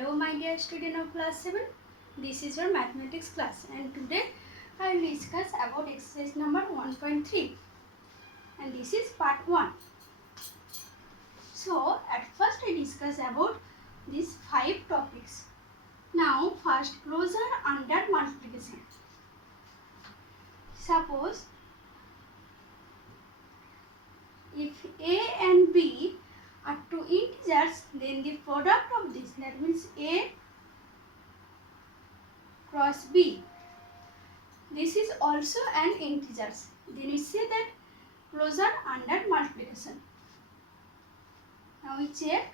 Hello my dear student of class 7. This is your mathematics class and today I will discuss about exercise number 1.3 and this is part 1. So at first I discuss about these 5 topics. Now first closure under multiplication. Suppose if A and B are two integers, then the product of this, that means A cross B, this is also an integer. Then we say that closure under multiplication. Now we check.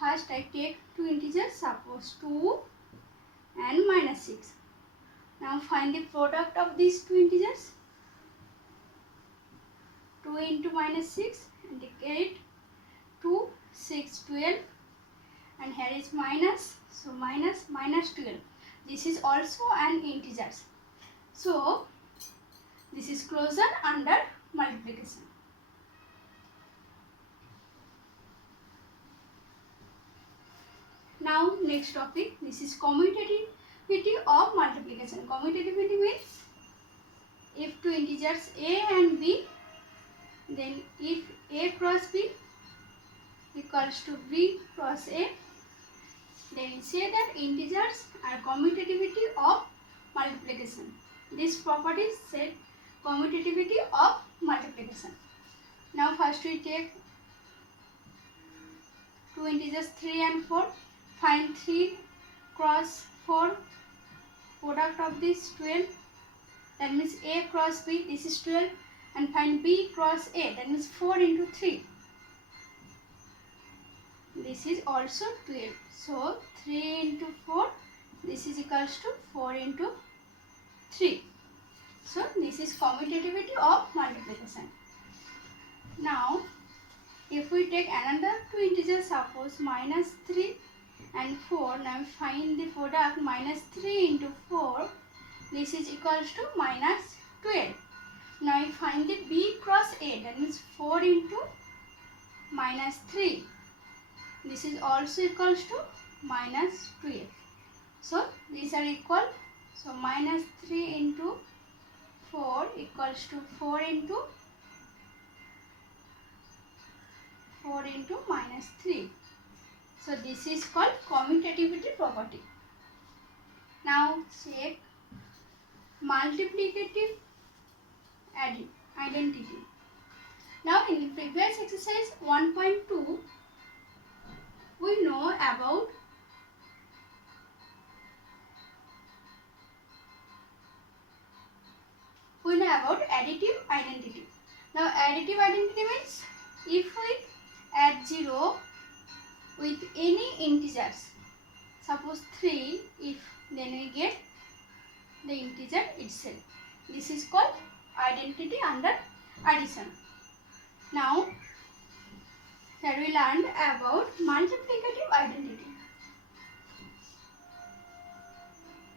First I take two integers, suppose 2 and minus 6. Now find the product of these two integers. 2 into minus 6 and get 2, 6, 12 and here is minus, so minus 12. This is also an integer. So this is closure under multiplication. Now next topic, this is commutativity of multiplication. Commutativity means if two integers A and B, then if A cross B equals to B cross A, then we say that integers are commutativity of multiplication. This property is said commutativity of multiplication. Now first we take two integers 3 and 4. Find 3 cross 4, product of this 12, that means A cross B, this is 12, and find B cross A, that means 4 into 3. This is also 12. So 3 into 4, this is equals to 4 into 3. So this is commutativity of multiplication. Now if we take another two integers, suppose minus 3 and 4, now find the product minus 3 into 4, this is equals to minus 12. Now we find the B cross A, that means 4 into minus 3. This is also equals to minus 12. So these are equal. So minus 3 into 4 equals to 4 into minus 3. So this is called commutativity property. Now check multiplicative identity. Now in the previous exercise 1.2, we know about additive identity. Now additive identity means if we add 0 with any integers, suppose 3, if then we get the integer itself. This is called identity under addition. Now here we learned about multiplicative identity.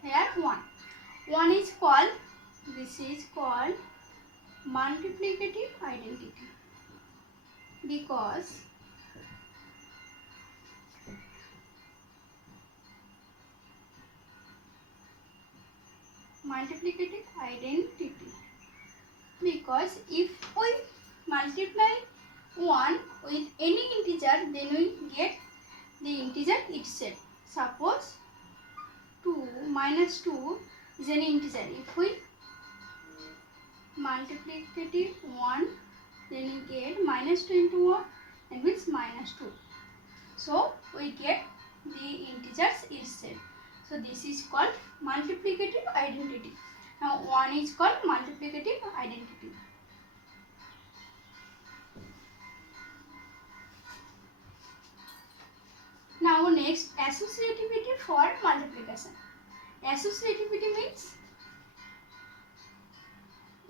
Here 1 is called, this is called multiplicative identity because if we multiply 1 with any integer, then we get the integer itself. Suppose 2 minus 2 is an integer. If we multiplicative 1, then we get minus 2 into 1, that means minus 2. So we get the integers itself. So this is called multiplicative identity. Now 1 is called multiplicative identity. Now next, associativity for multiplication. Associativity means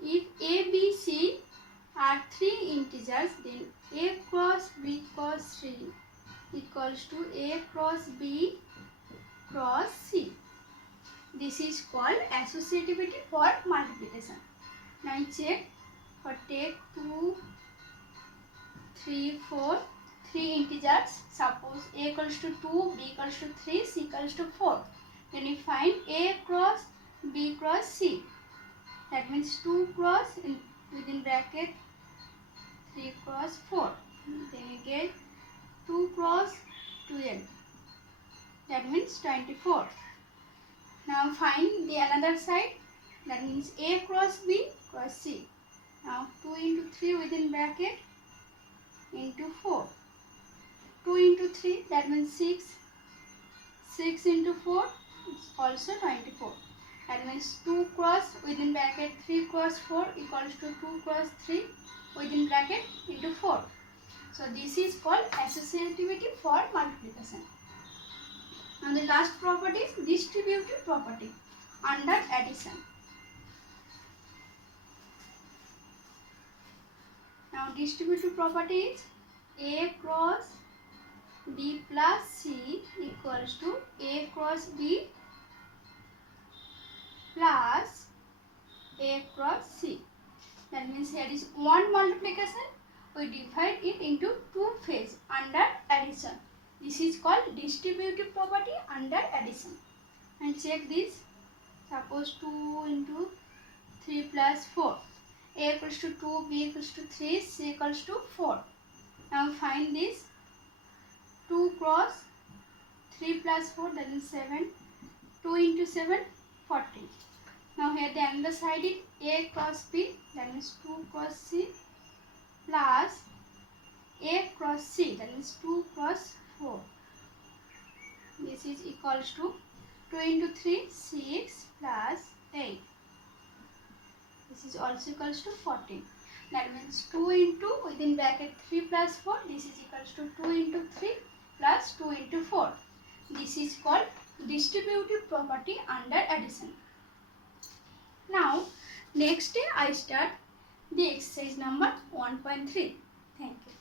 if A, B, C are 3 integers, then A cross B cross 3 equals to A cross B cross C. This is called associativity for multiplication. Now check, for take 2, 3, 4, three integers. Suppose a equals to 2, b equals to 3, c equals to 4. Then we find a cross b cross c. That means 2 cross within bracket 3 cross 4. Then we get 2 cross 12. That means 24. Now find the another side. That means a cross b cross c. Now 2 into 3 within bracket into 4. 2 into 3, that means 6. 6 into 4 is also 24. That means 2 cross within bracket 3 cross 4 equals to 2 cross 3 within bracket into 4. So this is called associativity for multiplication. Now the last property is distributive property under addition. Now distributive property is a cross b plus c equals to a cross b plus a cross c. That means here is one multiplication. We divide it into two phases under addition. This is called distributive property under addition. And check this. Suppose 2 into 3 plus 4. A equals to 2, b equals to 3, c equals to 4. Now find this. 2 cross 3 plus 4, that is 7. 2 into 7, 40. Now here the other side is a cross b, that means 2 cross c plus a cross c, that means 2 cross 4. This is equals to 2 into 3, 6 plus 8. This is also equals to 14. That means 2 into within bracket 3 plus 4. This is equals to 2 into 3 plus 2 into 4. This is called distributive property under addition. Now next day I start the exercise number 1.3. Thank you.